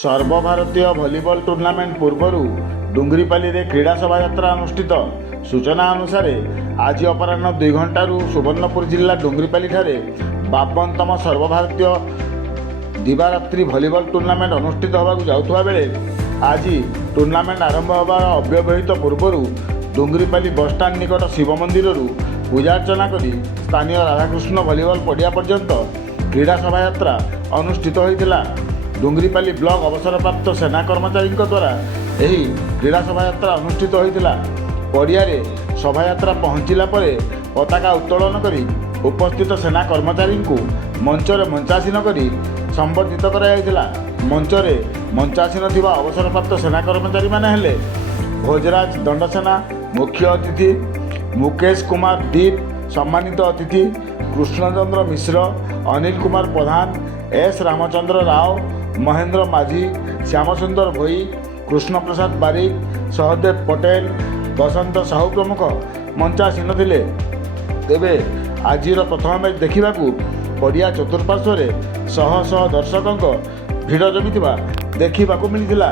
ସର୍ବଭାରତୀୟ volleyball tournament ପୂର୍ବରୁ ଡୁଙ୍ଗରିପାଲିରେ କ୍ରୀଡ଼ା ଶୋଭାଯାତ୍ରା ଅନୁଷ୍ଠିତ। ସୂଚନା ଅନୁସାରେ ଆଜି ଅପରାହ୍ନ 2 ଘଣ୍ଟାରୁ ସୁବର୍ଣ୍ଣପୁର ଜିଲ୍ଲା ଡୁଙ୍ଗରିପାଲିଠାରେ 52ତମ ସର୍ବଭାରତୀୟ ଦିବାରାତ୍ରି ଭଲିବଲ ଟୁର୍ଣ୍ଣାମେଣ୍ଟ ଅନୁଷ୍ଠିତ ହେବାକୁ ଯାଉଥିବା ବେଳେ ଆଜି ଟୁର୍ଣ୍ଣାମେଣ୍ଟ ଆରମ୍ଭ ହେବାର ଅବ୍ୟବହିତ ପୂର୍ବରୁ ଡୁଙ୍ଗରିପାଲି ବସ୍ଷ୍ଟାଣ୍ଡ ନିକଟ ଶିବ ମନ୍ଦିରରୁ ପୂଜାର୍ଚ୍ଚନା କରି ସ୍ଥାନୀୟ ରାଧାକୃଷ୍ଣ ଭଲିବଲ ପଡ଼ିଆ ପର୍ଯ୍ୟନ୍ତ କ୍ରୀଡ଼ା ଶୋଭାଯାତ୍ରା ଅନୁଷ୍ଠିତ ହୋଇଥିଲା। ଡୁଙ୍ଗରିପାଲି ବ୍ଲକ ଅବସରପ୍ରାପ୍ତ ସେନା କର୍ମଚାରୀଙ୍କ ଦ୍ୱାରା ଏହି କ୍ରୀଡ଼ା ଶୋଭାଯାତ୍ରା ଅନୁଷ୍ଠିତ ହୋଇଥିଲା। ପଡ଼ିଆରେ ଶୋଭାଯାତ୍ରା ପହଞ୍ଚିଲା ପରେ ପତାକା ଉତ୍ତୋଳନ କରି ଉପସ୍ଥିତ ସେନା କର୍ମଚାରୀଙ୍କୁ ମଞ୍ଚରେ ମଞ୍ଚାସୀନ କରି ସମ୍ବର୍ଦ୍ଧିତ କରାଯାଇଥିଲା। ମଞ୍ଚରେ ମଞ୍ଚାସୀନ ଥିବା ଅବସରପ୍ରାପ୍ତ ସେନା କର୍ମଚାରୀମାନେ ହେଲେ ଭୋଜରାଜ ଦଣ୍ଡସେନା ମୁଖ୍ୟ ଅତିଥି, ମୁକେଶ କୁମାର ଦୀପ ସମ୍ମାନିତ ଅତିଥି, କୃଷ୍ଣଚନ୍ଦ୍ର ମିଶ୍ର, ଅନିଲ କୁମାର ପ୍ରଧାନ, ଏସ୍ ରାମଚନ୍ଦ୍ର ରାଓ, ମହେନ୍ଦ୍ର ମାଝୀ, ଶ୍ୟାମସୁନ୍ଦର ଭୋଇ, କୃଷ୍ଣପ୍ରସାଦ ବାରିକ, ସହଦେବ ପଟେଲ, ବସନ୍ତ ସାହୁ ପ୍ରମୁଖ ମଞ୍ଚାସୀନ ଥିଲେ। ତେବେ ଆଜିର ପ୍ରଥମ ମ୍ୟାଚ୍ ଦେଖିବାକୁ ପଡ଼ିଆ ଚତୁଃପାର୍ଶ୍ୱରେ ଶହ ଶହ ଦର୍ଶକଙ୍କ ଭିଡ଼ ଜମିଥିବା ଦେଖିବାକୁ ମିଳିଥିଲା।